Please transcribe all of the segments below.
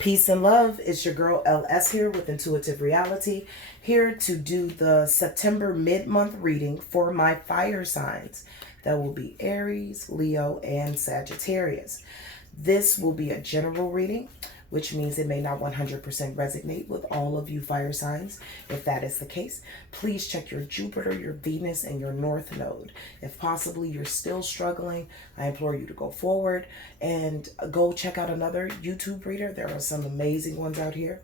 Peace and love. It's your girl LS here with Intuitive Reality, here to do the September mid-month reading for my fire signs. That will be Aries, Leo, and Sagittarius. This will be a general reading, which means it may not 100% resonate with all of you fire signs. If that is the case, please check your Jupiter, your Venus, and your North Node. If possibly you're still struggling, I implore you to go forward and go check out another YouTube reader. There are some amazing ones out here.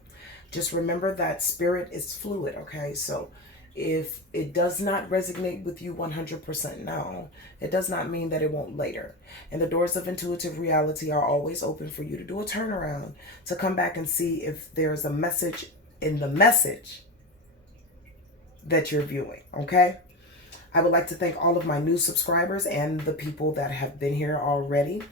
Just remember that spirit is fluid, okay? So if it does not resonate with you 100% now, it does not mean that it won't later. And the doors of Intuitive Reality are always open for you to do a turnaround, to come back and see if there's a message in the message that you're viewing, okay? I would like to thank all of my new subscribers and the people that have been here already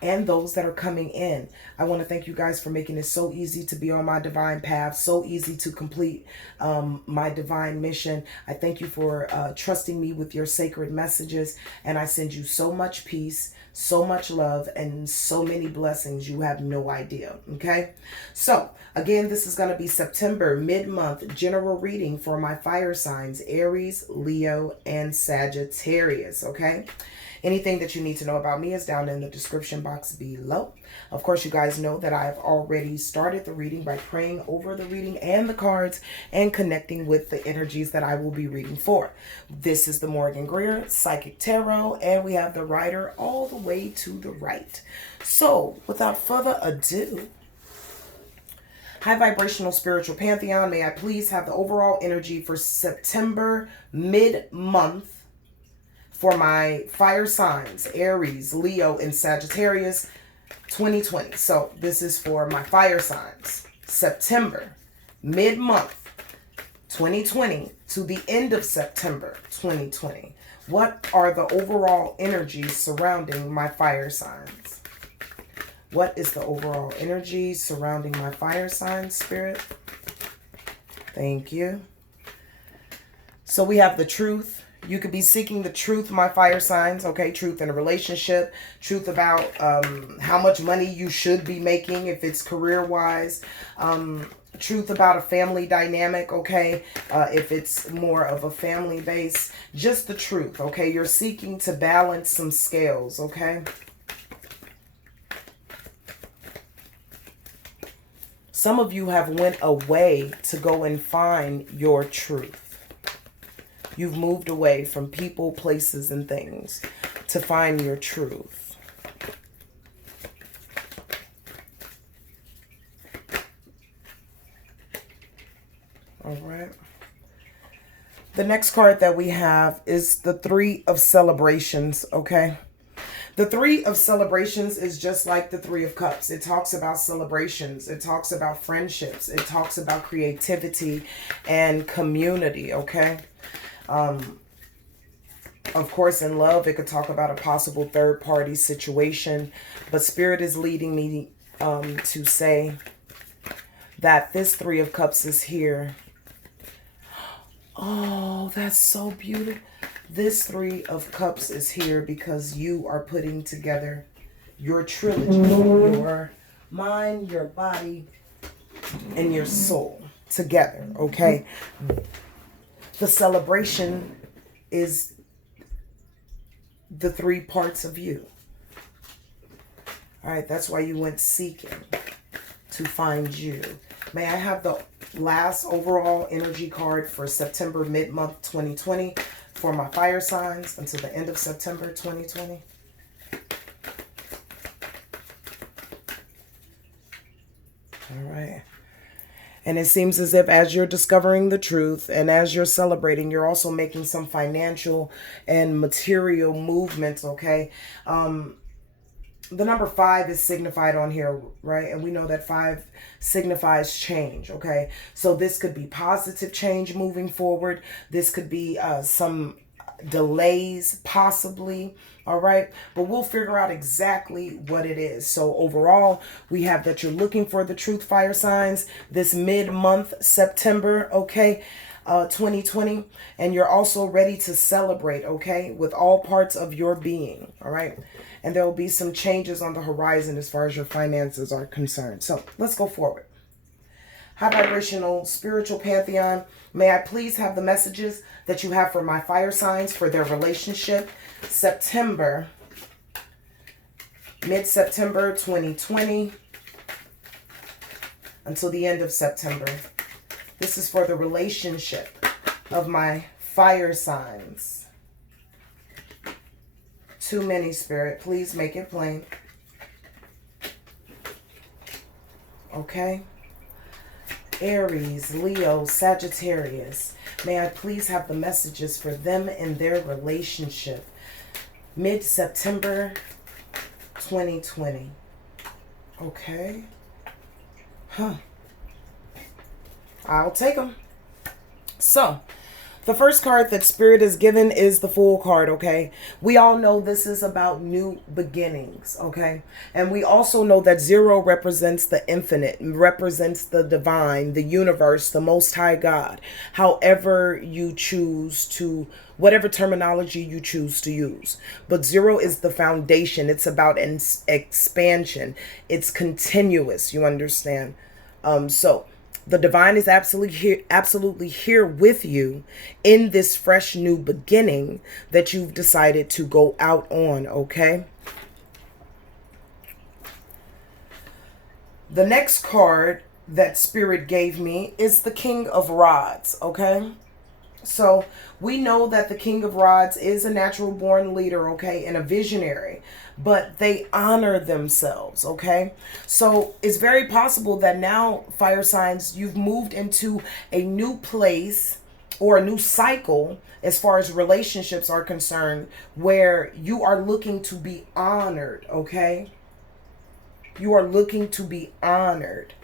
and those that are coming in. I want to thank you guys for making it so easy to be on my divine path, so easy to complete my divine mission. I thank you for trusting me with your sacred messages, and I send you so much peace, so much love, and so many blessings you have no idea, okay? So again, this is going to be September mid-month general reading for my fire signs, Aries, Leo, and Sagittarius, okay? Anything that you need to know about me is down in the description box below. Of course, you guys know that I've already started the reading by praying over the reading and the cards and connecting with the energies that I will be reading for. This is the Morgan Greer Psychic Tarot, and we have the Rider all the way to the right. So, without further ado, High Vibrational Spiritual Pantheon, may I please have the overall energy for September mid-month for my fire signs, Aries, Leo, and Sagittarius 2020. So this is for my fire signs, September mid-month 2020 to the end of September 2020. What are the overall energies surrounding my fire signs? What is the overall energy surrounding my fire signs, Spirit? Thank you. So we have the truth. You could be seeking the truth, my fire signs, okay? Truth in a relationship, truth about how much money you should be making if it's career-wise, truth about a family dynamic, okay? If it's more of a family base, just the truth, okay? You're seeking to balance some scales, okay? Some of you have went away to go and find your truth. You've moved away from people, places, and things to find your truth. All right. The next card that we have is the Three of Celebrations, okay? The Three of Celebrations is just like the Three of Cups. It talks about celebrations. It talks about friendships. It talks about creativity and community, okay? Of course, in love, it could talk about a possible third-party situation. But Spirit is leading me to say that this Three of Cups is here. Oh, that's so beautiful. This Three of Cups is here because you are putting together your trilogy, your mind, your body, and your soul together, okay? The celebration is the three parts of you. All right, that's why you went seeking to find you. May I have the last overall energy card for September mid-month 2020 for my fire signs until the end of September 2020? All right. And it seems as if as you're discovering the truth and as you're celebrating, you're also making some financial and material movements, okay? The number 5 is signified on here, right? And we know that 5 signifies change, okay? So this could be positive change moving forward. This could be some delays possibly, all right? But we'll figure out exactly what it is. So overall, we have that you're looking for the truth, fire signs, this mid-month September, okay? 2020, and you're also ready to celebrate, okay, with all parts of your being, all right? And there will be some changes on the horizon as far as your finances are concerned. So let's go forward. High vibrational spiritual pantheon, may I please have the messages that you have for my fire signs for their relationship September, mid-September 2020 until the end of September. This is for the relationship of my fire signs. Too many, Spirit. Please make it plain. Okay. Aries, Leo, Sagittarius. May I please have the messages for them and their relationship. Mid-September 2020. Okay. I'll take them. So, the first card that Spirit is given is the Fool card, okay? We all know this is about new beginnings, okay? And we also know that 0 represents the infinite, represents the divine, the universe, the Most High God. However you choose to, whatever terminology you choose to use. But 0 is the foundation. It's about an expansion. It's continuous, you understand? So the divine is absolutely here with you in this fresh new beginning that you've decided to go out on, okay? The next card that Spirit gave me is the King of Rods, okay? So we know that the King of Rods is a natural born leader, okay, and a visionary, but they honor themselves, okay? So it's very possible that now, fire signs, you've moved into a new place or a new cycle as far as relationships are concerned where you are looking to be honored, okay? You are looking to be honored.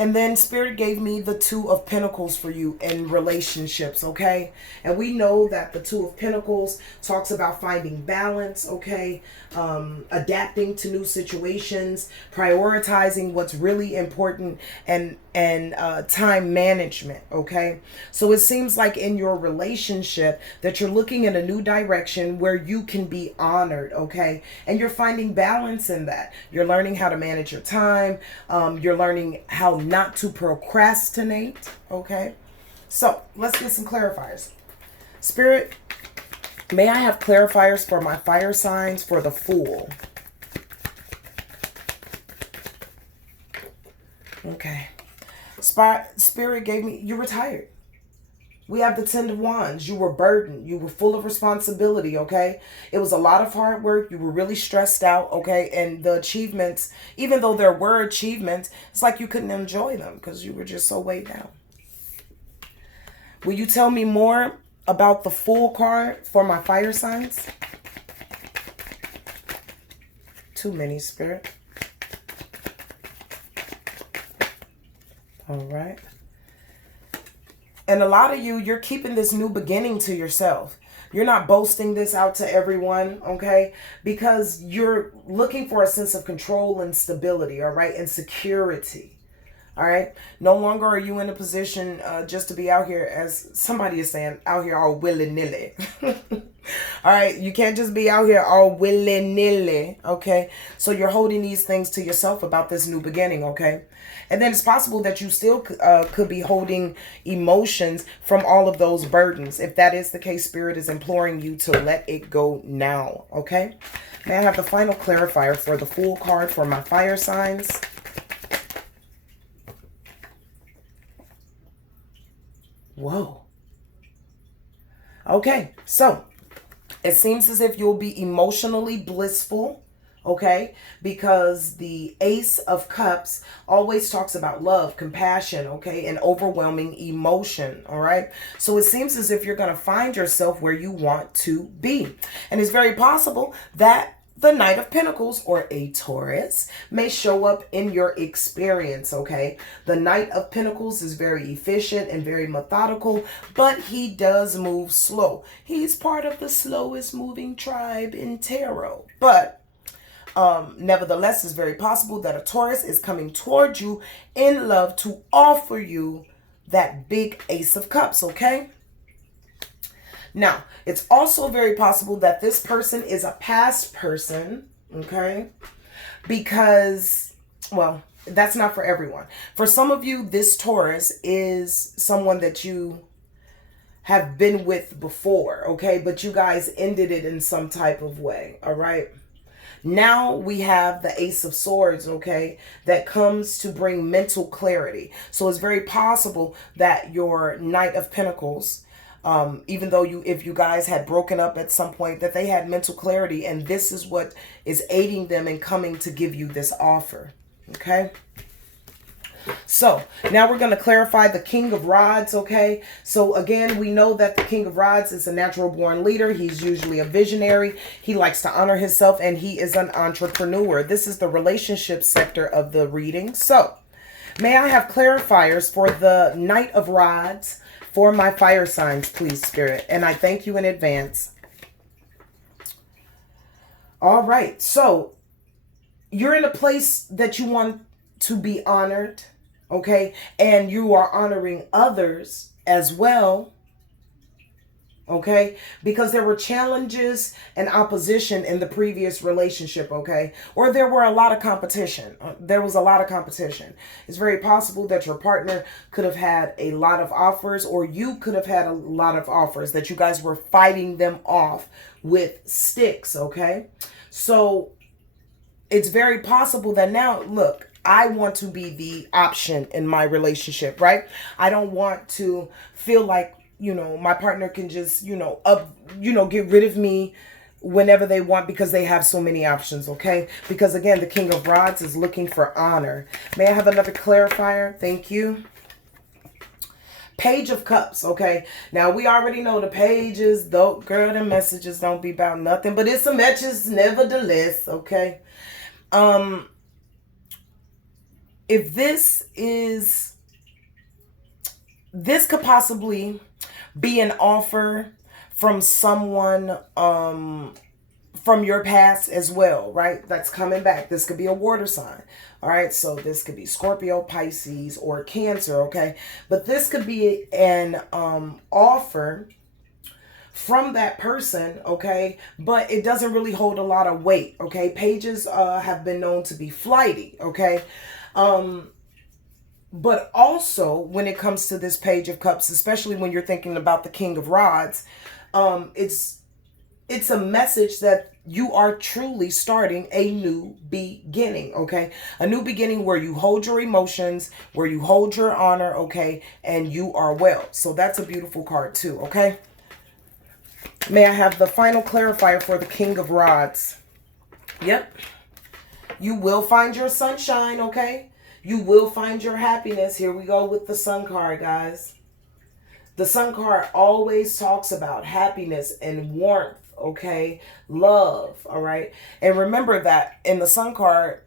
And then Spirit gave me the 2 of Pentacles for you in relationships, okay? And we know that the 2 of Pentacles talks about finding balance, okay? Adapting to new situations, prioritizing what's really important, and time management, okay? So it seems like in your relationship that you're looking in a new direction where you can be honored, okay? And you're finding balance in that. You're learning how to manage your time. You're learning how not to procrastinate, okay? So let's get some clarifiers. Spirit, may I have clarifiers for my fire signs for the Fool? Okay. Spirit gave me, you were tired. We have the 10 of Wands. You were burdened. You were full of responsibility, okay? It was a lot of hard work. You were really stressed out, okay? And the achievements, even though there were achievements, it's like you couldn't enjoy them because you were just so weighed down. Will you tell me more about the Fool card for my fire signs? Too many, Spirit. All right. And a lot of you, you're keeping this new beginning to yourself. You're not boasting this out to everyone, okay? Because you're looking for a sense of control and stability, all right? And security, all right? No longer are you in a position just to be out here, as somebody is saying, out here all willy-nilly. All right? You can't just be out here all willy-nilly, okay? So you're holding these things to yourself about this new beginning, okay? And then it's possible that you still could be holding emotions from all of those burdens. If that is the case, Spirit is imploring you to let it go now, okay? May I have the final clarifier for the Fool card for my fire signs? Whoa. Okay, so it seems as if you'll be emotionally blissful, okay? Because the Ace of Cups always talks about love, compassion, okay? And overwhelming emotion, all right? So it seems as if you're going to find yourself where you want to be. And it's very possible that the Knight of Pentacles, or a Taurus, may show up in your experience, okay? The Knight of Pentacles is very efficient and very methodical, but he does move slow. He's part of the slowest moving tribe in tarot. But nevertheless, it's very possible that a Taurus is coming toward you in love to offer you that big Ace of Cups, okay? Now, it's also very possible that this person is a past person, okay? Because, well, that's not for everyone. For some of you, this Taurus is someone that you have been with before, okay? But you guys ended it in some type of way, all right? Now we have the Ace of Swords, okay, that comes to bring mental clarity. So it's very possible that your Knight of Pentacles, even though if you guys had broken up at some point, that they had mental clarity, and this is what is aiding them in coming to give you this offer, okay? So now we're going to clarify the King of Rods, okay? So again, we know that the King of Rods is a natural born leader. He's usually a visionary. He likes to honor himself, and he is an entrepreneur. This is the relationship sector of the reading. So may I have clarifiers for the Knight of Rods for my fire signs, please, Spirit? And I thank you in advance. All right. So you're in a place that you want to be honored, okay? And you are honoring others as well, okay? Because there were challenges and opposition in the previous relationship, okay? Or there were a lot of competition. There was a lot of competition. It's very possible that your partner could have had a lot of offers, or you could have had a lot of offers that you guys were fighting them off with sticks, okay? So it's very possible that now, look, I want to be the option in my relationship, right? I don't want to feel like, you know, my partner can just, get rid of me whenever they want because they have so many options, okay? Because again, the King of Rods is looking for honor. May I have another clarifier? Thank you. Page of Cups, okay? Now, we already know the pages, though, girl, the messages don't be about nothing, but it's a message nevertheless, okay? If this could possibly be an offer from someone from your past as well, right? That's coming back. This could be a water sign. All right. So this could be Scorpio, Pisces, or Cancer. Okay. But this could be an offer from that person, okay, but it doesn't really hold a lot of weight, okay? Pages have been known to be flighty, okay? But also when it comes to this Page of Cups, especially when you're thinking about the King of Rods, it's a message that you are truly starting a new beginning, okay? A new beginning where you hold your emotions, where you hold your honor, okay? And you are well. So that's a beautiful card too, okay? May I have the final clarifier for the King of Rods? Yep. You will find your sunshine, okay? You will find your happiness. Here we go with the Sun card, guys. The Sun card always talks about happiness and warmth, okay? Love, all right? And remember that in the Sun card,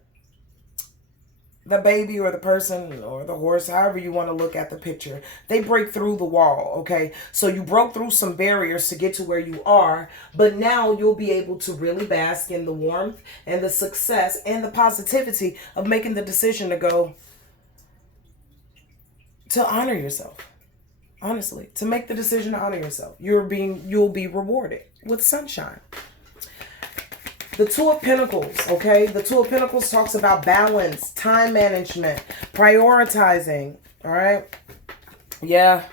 the baby or the person or the horse, however you want to look at the picture, they break through the wall, okay? So you broke through some barriers to get to where you are, but now you'll be able to really bask in the warmth and the success and the positivity of making the decision to honor yourself. Honestly, to make the decision to honor yourself. You'll be rewarded with sunshine. The Two of Pentacles, okay? The Two of Pentacles talks about balance, time management, prioritizing, all right? Yeah,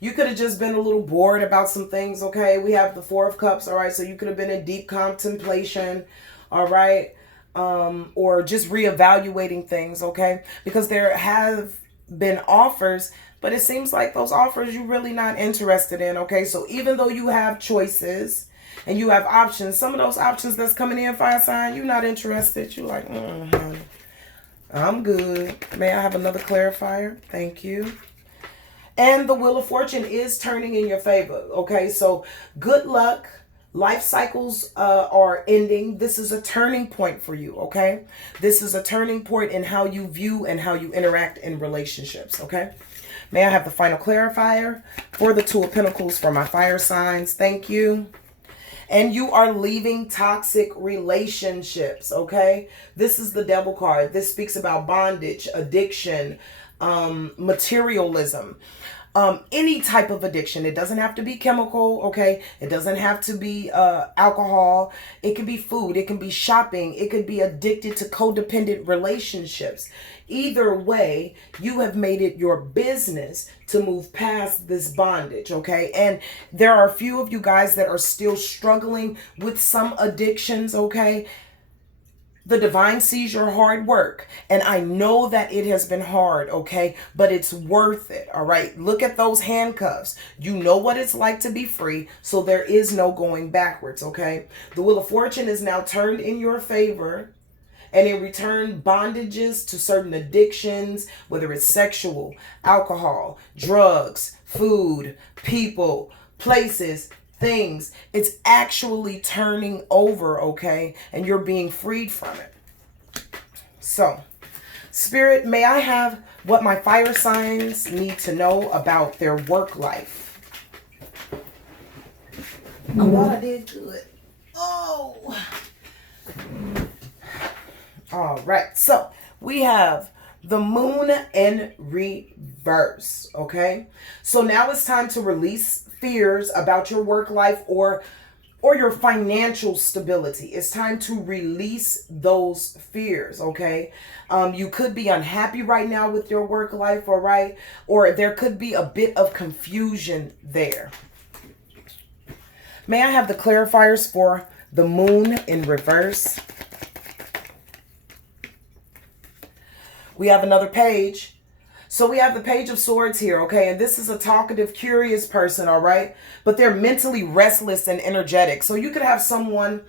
you could have just been a little bored about some things, okay? We have the Four of Cups, all right? So you could have been in deep contemplation, all right? Or just reevaluating things, okay? Because there have been offers, but it seems like those offers you're really not interested in, okay? So even though you have choices and you have options, some of those options that's coming in, fire sign, you're not interested. You're like, I'm good. May I have another clarifier? Thank you. And the Wheel of Fortune is turning in your favor, okay? So good luck. Life cycles are ending. This is a turning point for you, okay? This is a turning point in how you view and how you interact in relationships, okay? May I have the final clarifier for the Two of Pentacles for my fire signs? Thank you. And you are leaving toxic relationships, okay? This is the Devil card. This speaks about bondage, addiction, materialism. Any type of addiction. It doesn't have to be chemical, okay? It doesn't have to be alcohol. It can be food. It can be shopping. It could be addicted to codependent relationships. Either way, you have made it your business to move past this bondage, okay? And there are a few of you guys that are still struggling with some addictions, okay? The divine sees your hard work, and I know that it has been hard, okay? But it's worth it, all right? Look at those handcuffs. You know what it's like to be free, so there is no going backwards, okay? The Wheel of Fortune is now turned in your favor, and in return, bondages to certain addictions, whether it's sexual, alcohol, drugs, food, people, places, things, it's actually turning over, okay? And you're being freed from it. So, Spirit, may I have what my fire signs need to know about their work life? I thought I did good. Oh! All right, so we have the moon in reverse, okay? So now it's time to release fears about your work life or your financial stability. It's time to release those fears, okay? You could be unhappy right now with your work life, all right? Or there could be a bit of confusion there. May I have the clarifiers for the moon in reverse? We have another page. So we have the Page of Swords here, okay? And this is a talkative, curious person, all right? But they're mentally restless and energetic. So you could have someone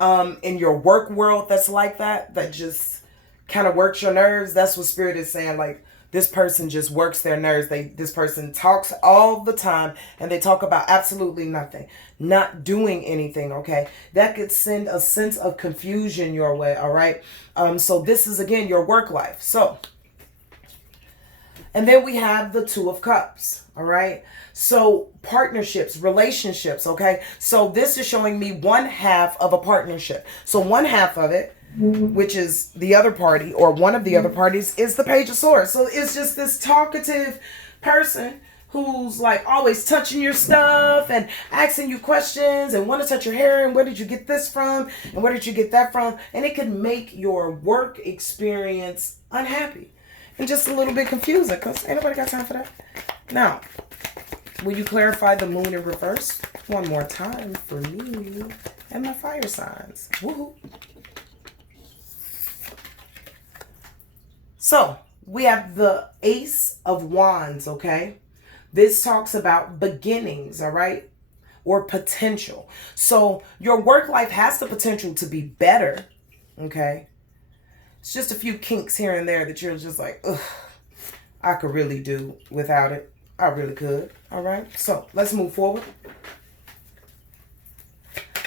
in your work world that's like that just kind of works your nerves. That's what Spirit is saying. Like, this person just works their nerves. This person talks all the time, and they talk about absolutely nothing, not doing anything, okay? That could send a sense of confusion your way, all right? So this is, again, your work life. So... and then we have the Two of Cups, all right? So partnerships, relationships, okay? So this is showing me one half of a partnership. So one half of it, which is the other party or one of the other parties, is the Page of Swords. So it's just this talkative person who's like always touching your stuff and asking you questions and want to touch your hair and where did you get this from and where did you get that from? And it can make your work experience unhappy. And just a little bit confusing because ain't nobody got time for that. Now, will you clarify the moon in reverse one more time for me and my fire signs? Woohoo. So, we have the Ace of Wands, okay? This talks about beginnings, all right? Or potential. So, your work life has the potential to be better, okay? It's just a few kinks here and there that you're just like, ugh, I could really do without it. I really could. All right. So let's move forward.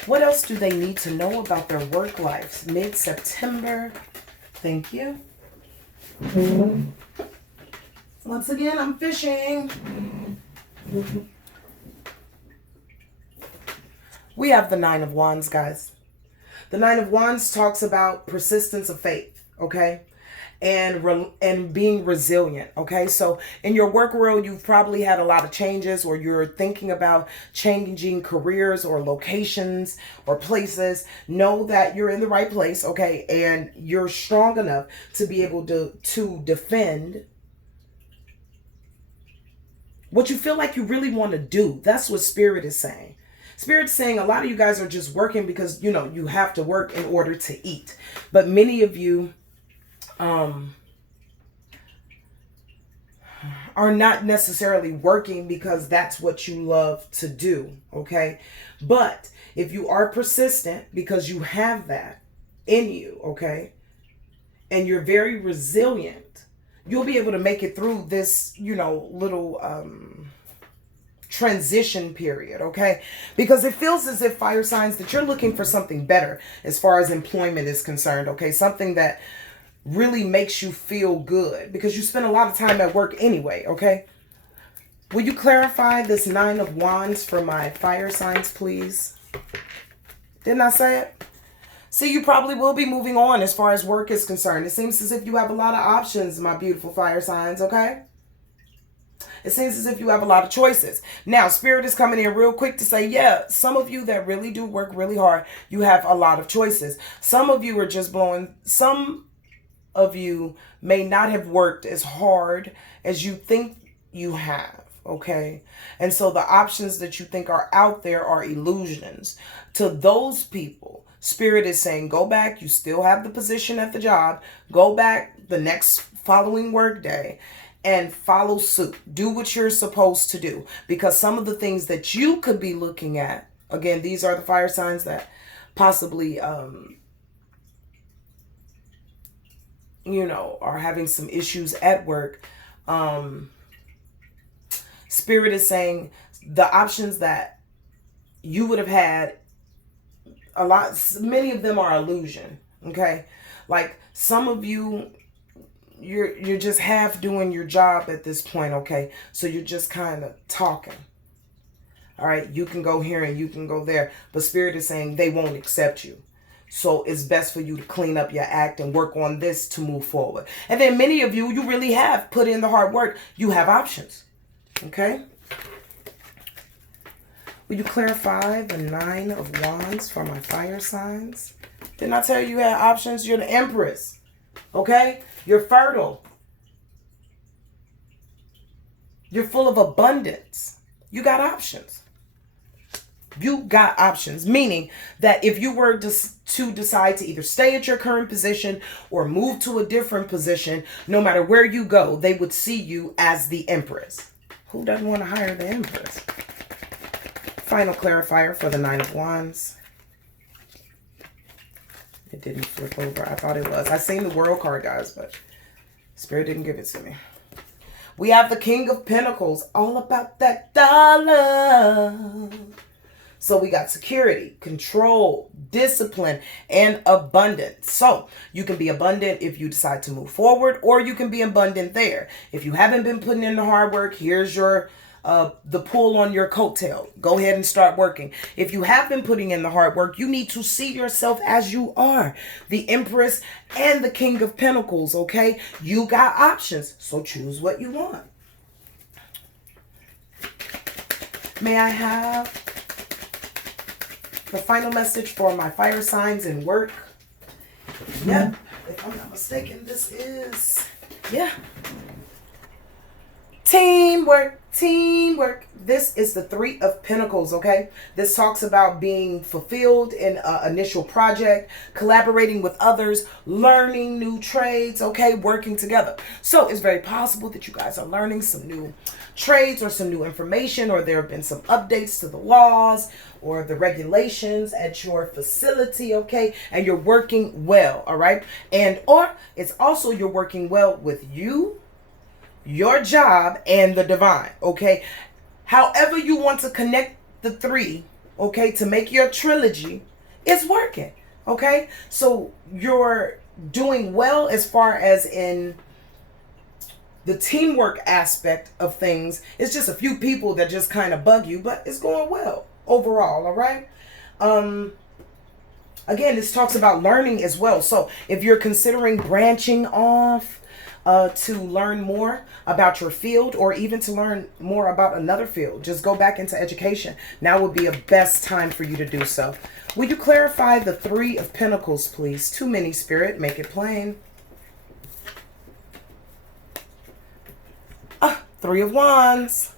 What else do they need to know about their work lives? Mid-September. Thank you. Once again, I'm fishing. We have the Nine of Wands, guys. The Nine of Wands talks about persistence of faith. Okay, and being resilient. Okay, so in your work world, you've probably had a lot of changes, or you're thinking about changing careers or locations or places. Know that you're in the right place, okay, and you're strong enough to be able to defend what you feel like you really want to do. That's what Spirit is saying. Spirit's saying a lot of you guys are just working because, you know, you have to work in order to eat. But many of you are not necessarily working because that's what you love to do, okay? But if you are persistent because you have that in you, okay, and you're very resilient, you'll be able to make it through this, you know, little transition period, okay? Because it feels as if, fire signs, that you're looking for something better as far as employment is concerned, okay? Something that really makes you feel good because you spend a lot of time at work anyway, okay? Will you clarify this Nine of Wands for my fire signs, please? Didn't I say it? See, you probably will be moving on as far as work is concerned. It seems as if you have a lot of options, my beautiful fire signs, okay? It seems as if you have a lot of choices. Now, Spirit is coming in real quick to say, yeah, some of you that really do work really hard, you have a lot of choices. Some of you are just blowing. Some of you may not have worked as hard as you think you have, okay? And so the options that you think are out there are illusions. To those people, Spirit is saying, go back. You still have the position at the job. Go back the next following work day and follow suit. Do what you're supposed to do. Because some of the things that you could be looking at, again, these are the fire signs that possibly, you know, are having some issues at work. Spirit is saying the options that you would have had, many of them are illusion. Okay. Like some of you, you're just half doing your job at this point, okay? So you're just kind of talking. All right, you can go here and you can go there, but Spirit is saying they won't accept you. So it's best for you to clean up your act and work on this to move forward. And then many of you, you really have put in the hard work. You have options, okay? Will you clarify the 9 of Wands for my fire signs? Didn't I tell you you had options? You're the Empress, okay? You're fertile. You're full of abundance. You got options. You got options, meaning that if you were to decide to either stay at your current position or move to a different position, no matter where you go, they would see you as the Empress. Who doesn't want to hire the Empress? Final clarifier for the 9 of Wands. It didn't flip over. I thought it was. I seen the World card, guys, but Spirit didn't give it to me. We have the King of Pentacles. All about that dollar. So we got security, control, discipline, and abundance. So you can be abundant if you decide to move forward, or you can be abundant there. If you haven't been putting in the hard work, here's your the pull on your coattail. Go ahead and start working. If you have been putting in the hard work, you need to see yourself as you are, the Empress and the King of Pentacles, okay? You got options, so choose what you want. May I have the final message for my fire signs and work? Yep, if I'm not mistaken, this is, yeah. Teamwork, teamwork. This is the 3 of Pentacles, okay? This talks about being fulfilled in an initial project, collaborating with others, learning new trades, okay? Working together. So it's very possible that you guys are learning some new trades or some new information, or there have been some updates to the laws or the regulations at your facility, okay? And you're working well, all right? And or it's also you're working well with you, your job, and the divine, okay? However you want to connect the 3, okay, to make your trilogy, it's working, okay? So you're doing well as far as in the teamwork aspect of things. It's just a few people that just kind of bug you, but it's going well overall, all right? Again, this talks about learning as well. So if you're considering branching off to learn more about your field, or even to learn more about another field, just go back into education. Now would be a best time for you to do so. Will you clarify the 3 of Pentacles, please? Too many, Spirit. Make it plain. 3 of Wands.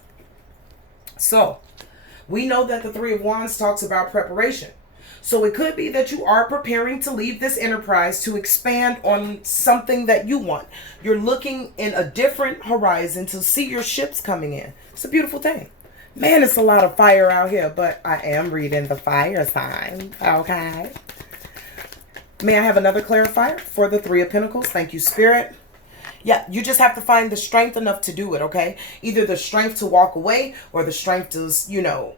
So we know that the 3 of Wands talks about preparation. So it could be that you are preparing to leave this enterprise to expand on something that you want. You're looking in a different horizon to see your ships coming in. It's a beautiful thing. Man, it's a lot of fire out here, but I am reading the fire sign, okay? May I have another clarifier for the 3 of Pentacles? Thank you, Spirit. Yeah, you just have to find the strength enough to do it, okay? Either the strength to walk away or the strength to, you know,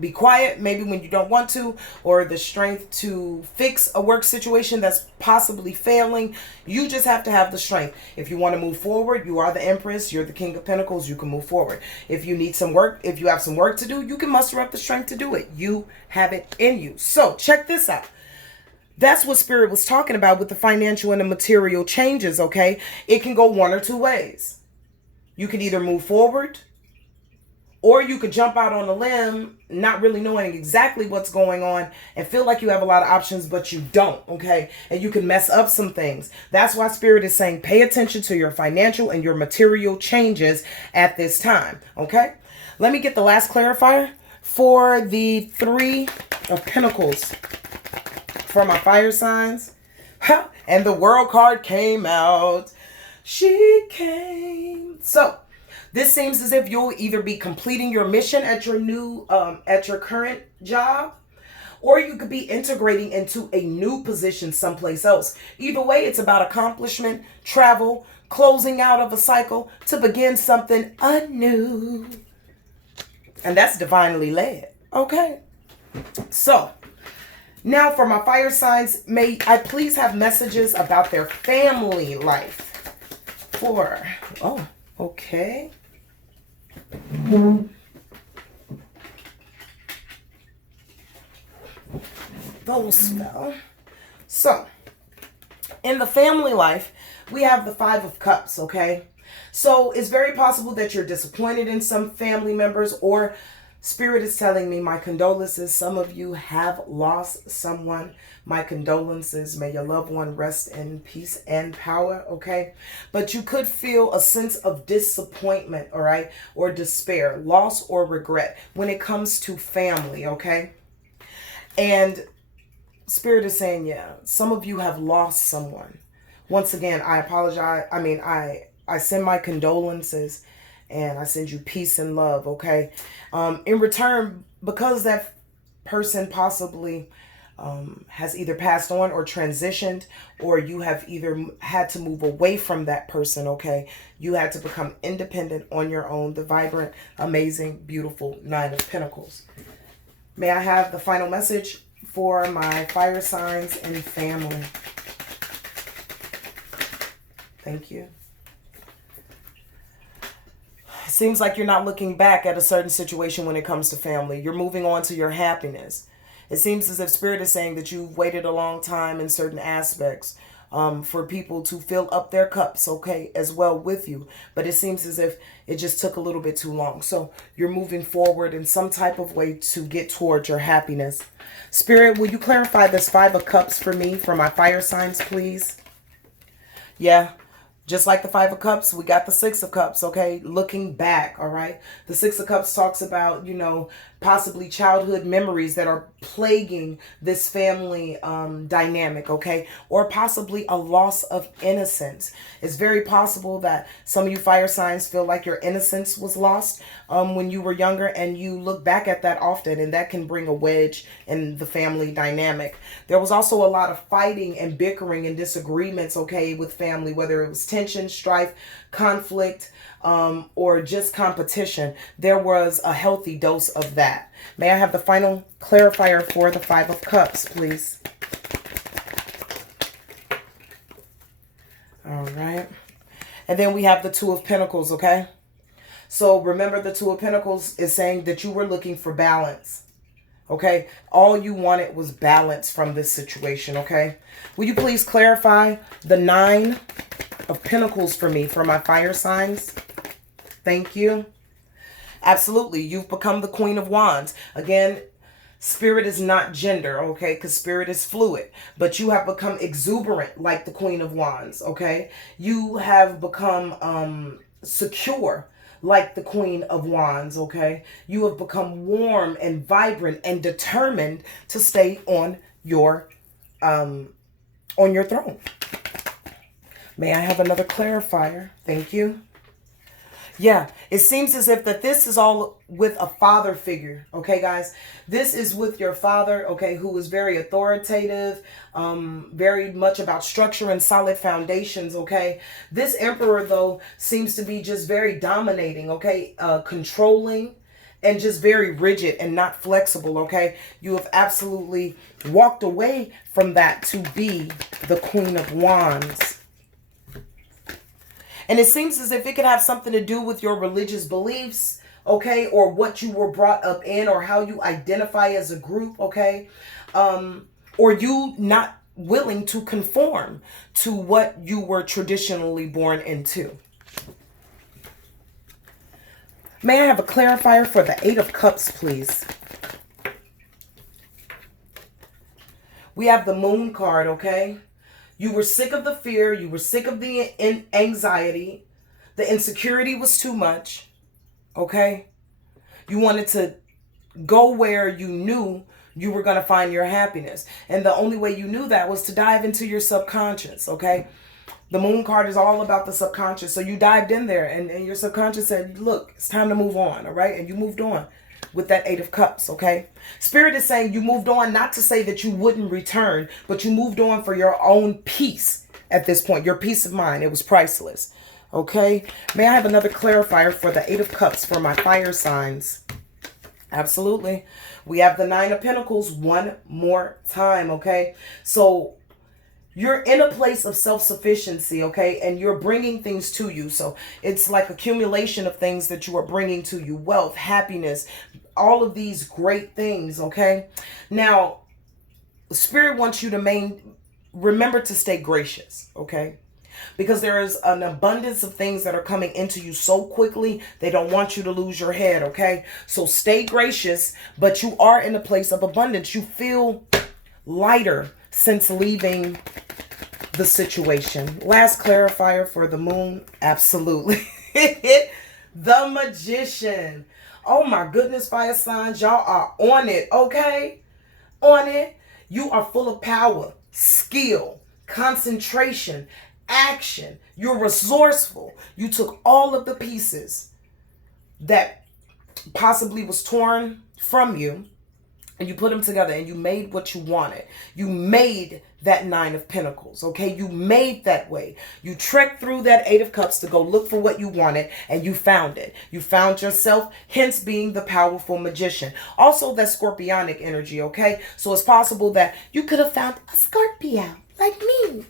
be quiet maybe when you don't want to, or the strength to fix a work situation that's possibly failing. You just have to have the strength. If you want to move forward, you are the Empress, you're the King of Pentacles, you can move forward. If you need some work, if you have some work to do, you can muster up the strength to do it. You have it in you. So check this out. That's what Spirit was talking about with the financial and the material changes, okay? It can go one or two ways. You can either move forward, or you could jump out on a limb, not really knowing exactly what's going on, and feel like you have a lot of options, but you don't, okay? And you can mess up some things. That's why Spirit is saying pay attention to your financial and your material changes at this time, okay? Let me get the last clarifier for the Three of Pentacles for my fire signs. And the World card came out. She came. So this seems as if you'll either be completing your mission at your new, at your current job, or you could be integrating into a new position someplace else. Either way, it's about accomplishment, travel, closing out of a cycle to begin something anew. And that's divinely led. Okay. So now for my fire signs, may I please have messages about their family life. Okay. Those fell. So, in the family life, we have the Five of Cups, okay? So, it's very possible that you're disappointed in some family members, or Spirit is telling me my condolences. Some of you have lost someone. My condolences. May your loved one rest in peace and power, okay? But you could feel a sense of disappointment, all right? Or despair, loss or regret when it comes to family, okay? And Spirit is saying, yeah, some of you have lost someone. Once again, I apologize. I send my condolences. And I send you peace and love, okay? In return, because that person possibly has either passed on or transitioned, or you have either had to move away from that person, okay? You had to become independent on your own. The vibrant, amazing, beautiful Nine of Pentacles. May I have the final message for my fire signs and family? Thank you. Seems like you're not looking back at a certain situation when it comes to family. You're moving on to your happiness. It seems as if Spirit is saying that you've waited a long time in certain aspects for people to fill up their cups, okay, as well with you. But it seems as if it just took a little bit too long. So you're moving forward in some type of way to get towards your happiness. Spirit, will you clarify this Five of Cups for me, for my fire signs, please? Yeah. Just like the Five of Cups, we got the Six of Cups, okay? Looking back, all right? The Six of Cups talks about, possibly childhood memories that are plaguing this family dynamic, okay? Or possibly a loss of innocence. It's very possible that some of you fire signs feel like your innocence was lost when you were younger, and you look back at that often, and that can bring a wedge in the family dynamic. There was also a lot of fighting and bickering and disagreements, okay, with family, whether it was tension, strife, conflict, or just competition. There was a healthy dose of that. May I have the final clarifier for the Five of Cups, please? All right. And then we have the Two of Pentacles, okay? So remember, the Two of Pentacles is saying that you were looking for balance, okay? All you wanted was balance from this situation, okay? Will you please clarify the Nine of Pentacles for me, for my fire signs? Thank you. Absolutely. You've become the Queen of Wands. Again, Spirit is not gender, okay? Because Spirit is fluid. But you have become exuberant like the Queen of Wands, okay? You have become secure like the Queen of Wands, okay? You have become warm and vibrant and determined to stay on your throne. May I have another clarifier? Thank you. Yeah, it seems as if that this is all with a father figure, okay, guys? This is with your father, okay, who is very authoritative, very much about structure and solid foundations, okay? This emperor, though, seems to be just very dominating, okay, controlling, and just very rigid and not flexible, okay? You have absolutely walked away from that to be the Queen of Wands. And it seems as if it could have something to do with your religious beliefs, okay? Or what you were brought up in, or how you identify as a group, okay? Or you not willing to conform to what you were traditionally born into. May I have a clarifier for the Eight of Cups, please? We have the Moon card, okay? You were sick of the fear. You were sick of the anxiety. The insecurity was too much, okay? You wanted to go where you knew you were going to find your happiness. And the only way you knew that was to dive into your subconscious, okay? The Moon card is all about the subconscious. So you dived in there and your subconscious said, look, it's time to move on, all right? And you moved on with that Eight of Cups, okay? Spirit is saying you moved on, not to say that you wouldn't return, but you moved on for your own peace at this point, your peace of mind. It was priceless, okay? May I have another clarifier for the Eight of Cups for my fire signs? Absolutely. We have the Nine of Pentacles one more time, okay? So you're in a place of self-sufficiency, okay? And you're bringing things to you. So it's like accumulation of things that you are bringing to you. Wealth, happiness, all of these great things, okay? Now, Spirit wants you to remember to stay gracious, okay? Because there is an abundance of things that are coming into you so quickly, they don't want you to lose your head, okay? So stay gracious, but you are in a place of abundance. You feel lighter since leaving the situation. Last clarifier for the Moon. Absolutely. The Magician. Oh my goodness, fire signs. Y'all are on it, okay? On it. You are full of power, skill, concentration, action. You're resourceful. You took all of the pieces that possibly was torn from you, and you put them together and you made what you wanted. You made that Nine of Pentacles, okay? You made that way. You trekked through that Eight of Cups to go look for what you wanted, and you found it. You found yourself, hence being the powerful magician. Also, that scorpionic energy, okay? So it's possible that you could have found a Scorpio like me.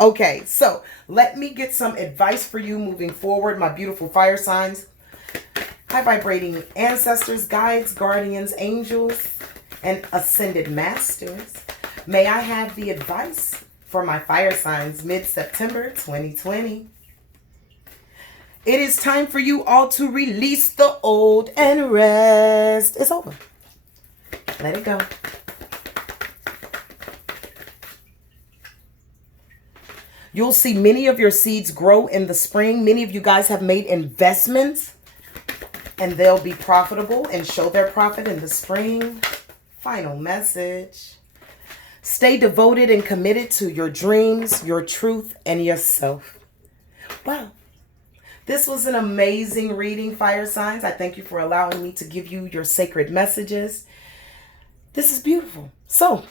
Okay, so let me get some advice for you moving forward, my beautiful fire signs. High vibrating ancestors, guides, guardians, angels, and ascended masters. May I have the advice for my fire signs mid-September 2020? It is time for you all to release the old and rest. It's over. Let it go. You'll see many of your seeds grow in the spring. Many of you guys have made investments, and they'll be profitable and show their profit in the spring. Final message. Stay devoted and committed to your dreams, your truth, and yourself. Wow. This was an amazing reading, fire signs. I thank you for allowing me to give you your sacred messages. This is beautiful. So,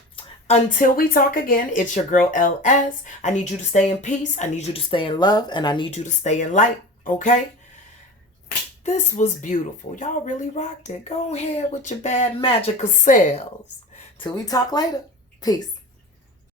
until we talk again, it's your girl LS. I need you to stay in peace. I need you to stay in love. And I need you to stay in light. Okay? This was beautiful. Y'all really rocked it. Go ahead with your bad magical selves. Till we talk later. Peace.